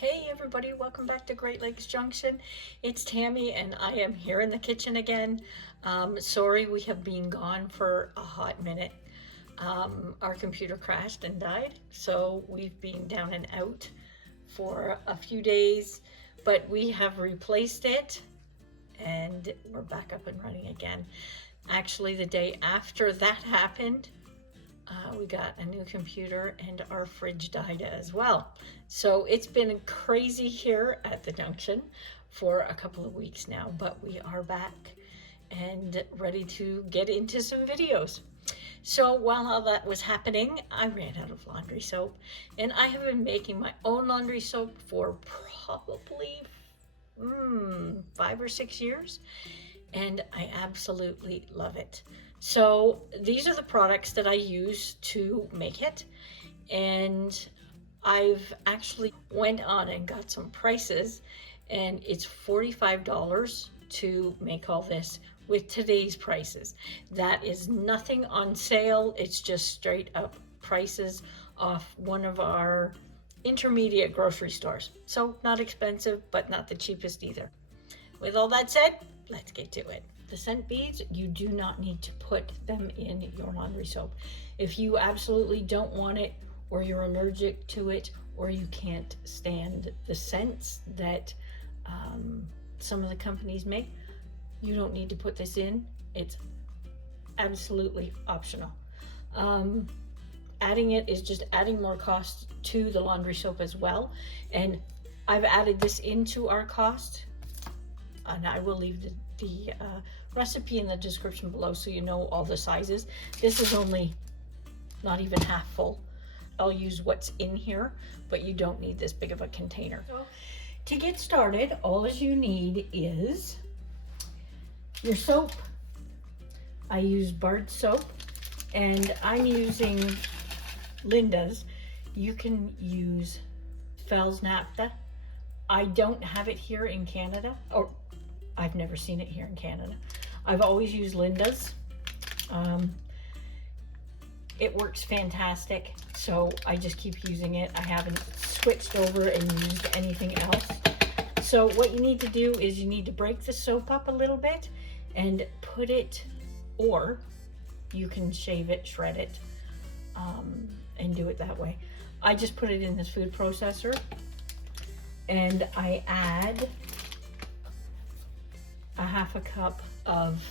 Hey everybody, welcome back to Great Lakes Junction. It's Tammy and I am here in the kitchen again. Sorry we have been gone for a hot minute. Our computer crashed and died, so we've been down and out for a few days, but we have replaced it and we're back up and running again. Actually, the day after that happened, we got a new computer and our fridge died as well. So it's been crazy here at the junction for a couple of weeks now, but we are back and ready to get into some videos. So while all that was happening, I ran out of laundry soap, and I have been making my own laundry soap for probably 5 or 6 years, and I absolutely love it. So these are the products that I use to make it, and I've actually went on and got some prices, and it's $45 to make all this with today's prices. That is nothing on sale, it's just straight up prices off one of our intermediate grocery stores. So not expensive, but not the cheapest either. With all that said, let's get to it. The scent beads, you do not need to put them in your laundry soap. If you absolutely don't want it, or you're allergic to it, or you can't stand the scents that some of the companies make, you don't need to put this in. It's absolutely optional. Adding it is just adding more cost to the laundry soap as well. And I've added this into our cost, and I will leave the recipe in the description below so you know all the sizes. This is only not even half full. I'll use what's in here, but you don't need this big of a container. So, to get started, all you need is your soap. I use Bard soap, and I'm using Linda's. You can use Fels Naptha. I don't have it here in Canada, or I've never seen it here in Canada. I've always used Linda's. It works fantastic, so I just keep using it. I haven't switched over and used anything else. So what you need to do is you need to break the soap up a little bit and put it, or you can shave it, shred it, and do it that way. I just put it in this food processor, and I add a half a cup of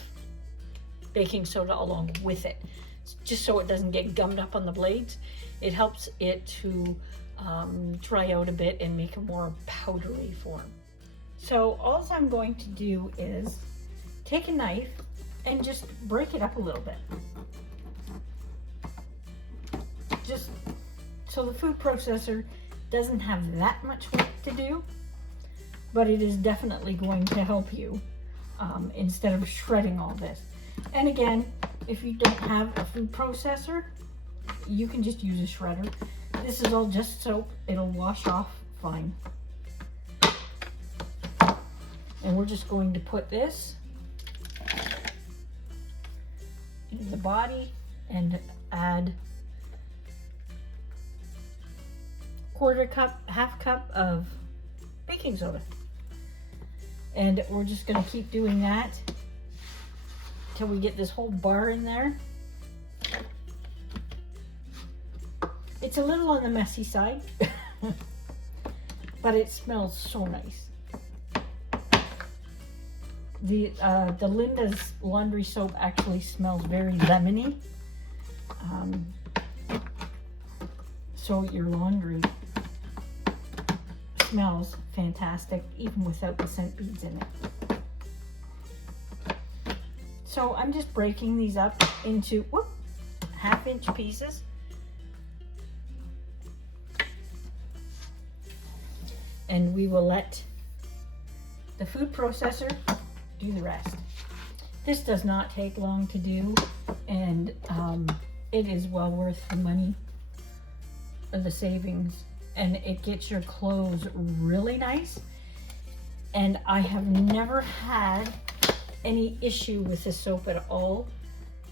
baking soda along with it, just so it doesn't get gummed up on the blades. It helps it to dry out a bit and make a more powdery form. So all I'm going to do is take a knife and just break it up a little bit, just so the food processor doesn't have that much work to do, but it is definitely going to help you instead of shredding all this. And again, if you don't have a food processor, you can just use a shredder. This is all just soap. It'll wash off fine. And we're just going to put this into the body and add quarter cup, half cup of baking soda. And we're just going to keep doing that till we get this whole bar in there. It's a little on the messy side, but it smells so nice. The Linda's laundry soap actually smells very lemony. So your laundry smells fantastic even without the scent beads in it. So I'm just breaking these up into half-inch pieces. And we will let the food processor do the rest. This does not take long to do, and it is well worth the money or the savings, and it gets your clothes really nice. And I have never had any issue with the soap at all,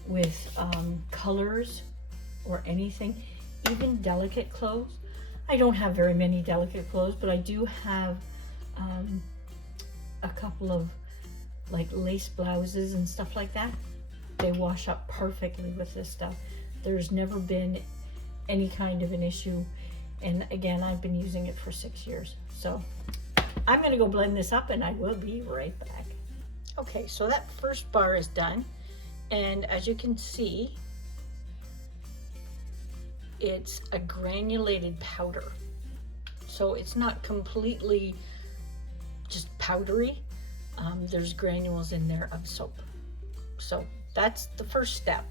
with colors or anything, even delicate clothes. I don't have very many delicate clothes, but I do have a couple of like lace blouses and stuff like that. They wash up perfectly with this stuff. There's never been any kind of an issue. And again, I've been using it for 6 years. So I'm gonna go blend this up and I will be right back. Okay, so that first bar is done. And as you can see, it's a granulated powder. So it's not completely just powdery. There's granules in there of soap. So that's the first step.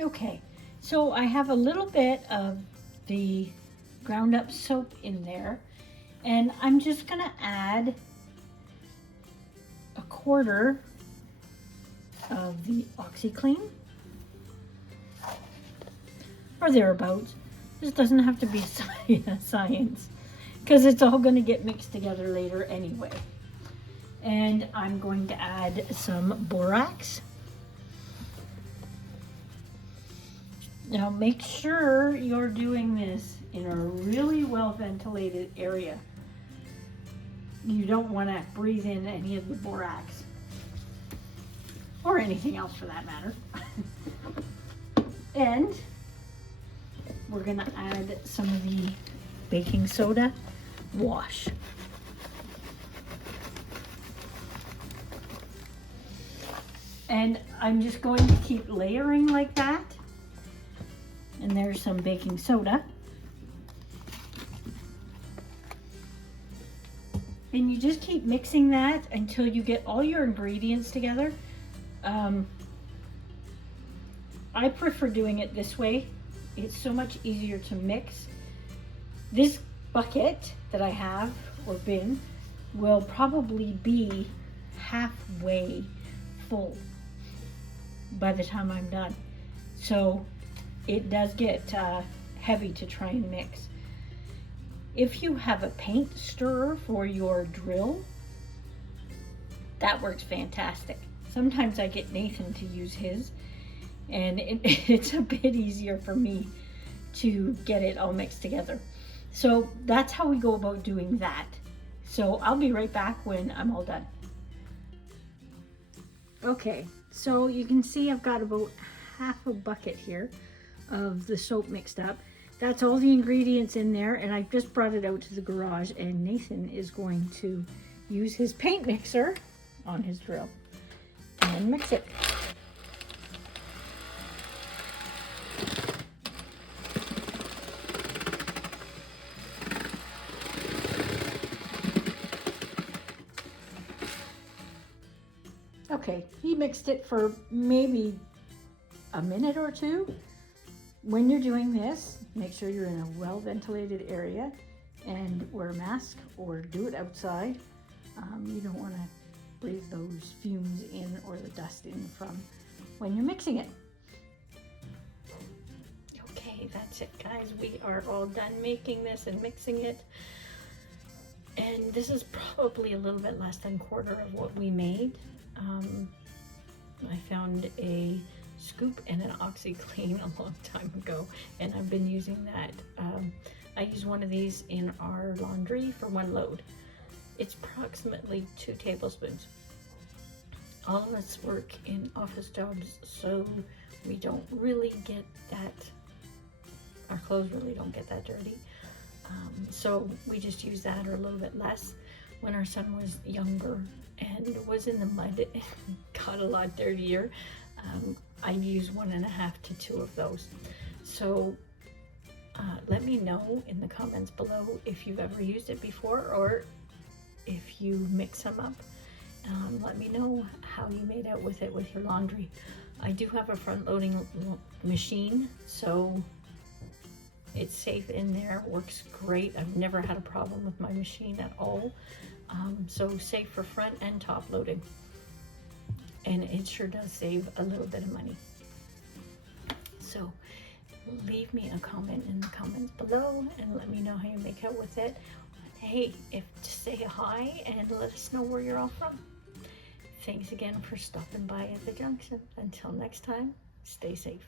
Okay, so I have a little bit of the ground up soap in there, and I'm just gonna add a quarter of the OxyClean, or thereabouts. This doesn't have to be science, because it's all going to get mixed together later anyway. And I'm going to add some borax. Now make sure you're doing this in a really well ventilated area. You don't want to breathe in any of the borax, or anything else for that matter. And we're gonna add some of the baking soda wash. And I'm just going to keep layering like that. And there's some baking soda. And you just keep mixing that until you get all your ingredients together. I prefer doing it this way. It's so much easier to mix. This bucket that I have, or bin, will probably be halfway full by the time I'm done. So it does get heavy to try and mix. If you have a paint stirrer for your drill, that works fantastic. Sometimes I get Nathan to use his, and it's a bit easier for me to get it all mixed together. So that's how we go about doing that. So I'll be right back when I'm all done. Okay, so you can see I've got about half a bucket here of the soap mixed up. That's all the ingredients in there, and I've just brought it out to the garage, and Nathan is going to use his paint mixer on his drill and mix it. Okay, he mixed it for maybe a minute or two. When you're doing this, make sure you're in a well-ventilated area and wear a mask or do it outside. You don't want to breathe those fumes in or the dust in from when you're mixing it. Okay, that's it, guys. We are all done making this and mixing it. And this is probably a little bit less than a quarter of what we made. I found a scoop and an OxyClean a long time ago, and I've been using that. I use one of these in our laundry for one load. It's approximately 2 tablespoons. All of us work in office jobs, so we don't really get that, our clothes really don't get that dirty. So we just use that or a little bit less. When our son was younger and was in the mud, it got a lot dirtier. I use 1.5 to 2 of those. So let me know in the comments below if you've ever used it before, or if you mix them up. Let me know how you made out with it with your laundry. I do have a front loading machine, so it's safe in there, works great. I've never had a problem with my machine at all. So safe for front and top loading. And it sure does save a little bit of money. So leave me a comment in the comments below and let me know how you make out with it. Hey, just say hi and let us know where you're all from. Thanks again for stopping by at the junction. Until next time, stay safe.